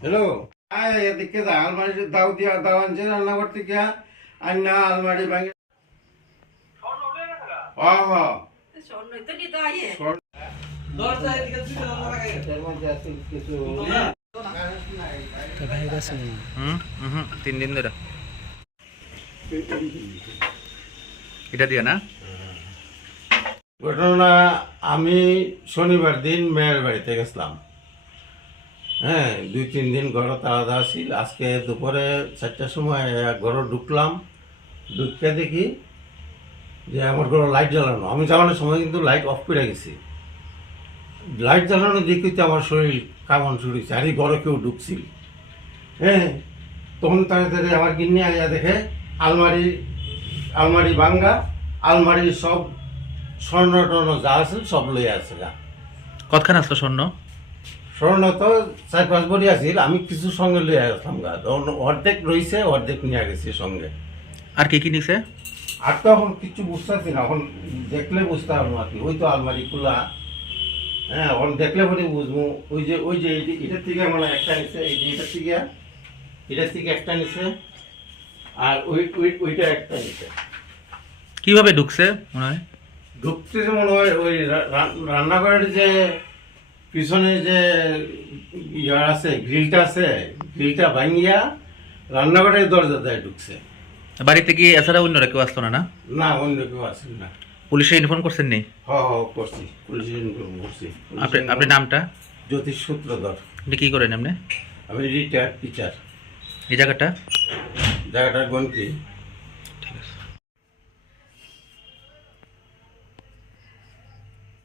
Hello আয় এদিকে যা আলমারি দাও দিয়া দাও আনছে রান্না করতে গিয়া। আর না আলমারি ভাঙে তিন দিন ধরে। এটা দিয়ে না? ঘটনা আমি শনিবার দিন মেয়ের বাড়িতে গেছিলাম। হ্যাঁ দুই, তিন দিন ঘরে তাড়া ছিল আজকে দুপুরে চারটার সময় ঘরে ঢুকলাম। ঢুকতে দেখি যে আমার ঘরে লাইট জ্বালানো। আমি জ্বালানোর সময় কিন্তু লাইট অফ করে গেছি। লাইট জ্বালানো দেখিতে আমার শরীর কামন শুরু হয়েছে। আর এই ঘরে কেউ ঢুকছিল। হ্যাঁ তখন তাড়াতাড়ি আমার গিন্নি আইয়া দেখে, আলমারি আলমারি ভাঙ্গা, আলমারির সব স্বর্ণ টর্ণ যা আছে সব লইয়া আছে গা কতখান আসলো স্বর্ণ? স্বর্ণ তো চার পাঁচ বড়ি আছিল আমি কিছু সঙ্গে লইয়া আসলাম গা। অর্ধেক রইছে অর্ধেক নিয়ে গেছি সঙ্গে। আর কি কি নিছে? আর তো এখন কিছু বুঝতেছি না এখন দেখলে বুঝতে পারব আর কি। ওই তো আলমারি খোলা। হ্যাঁ এখন দেখলে পরে বুঝব। ওই যে ওই যে এটার থেকে মানে একটা নিছে এই যে এটার থেকে। এটার থেকে একটা নিছে আর ওই ওই ওইটা একটা নিছে। কীভাবে ঢুকছে মনে হয়? ঢুকতে যে মনে হয় ওই রান্নাঘরের যে পিছনে যে ইয়া আছে গ্রিলটা আছে গ্রিলটা ভাঙিয়া রান্নাঘরের দরজা দেয় ঢুকছে। বাড়িতে কি এছাড়া অন্যরা কেউ আসলো না না? না অন্য কেউ আসেন না। পুলিশে ইনফর্ম করছেন নি? হ হ করছি। পুলিশে ইনফর্ম করছি। আপনি আপনার নামটা? জ্যোতিষ সূত্রধর আপনি কি করেন আপনি আমি রিটায়ার্ড টিচার এই জায়গাটা? জায়গাটার গন্তি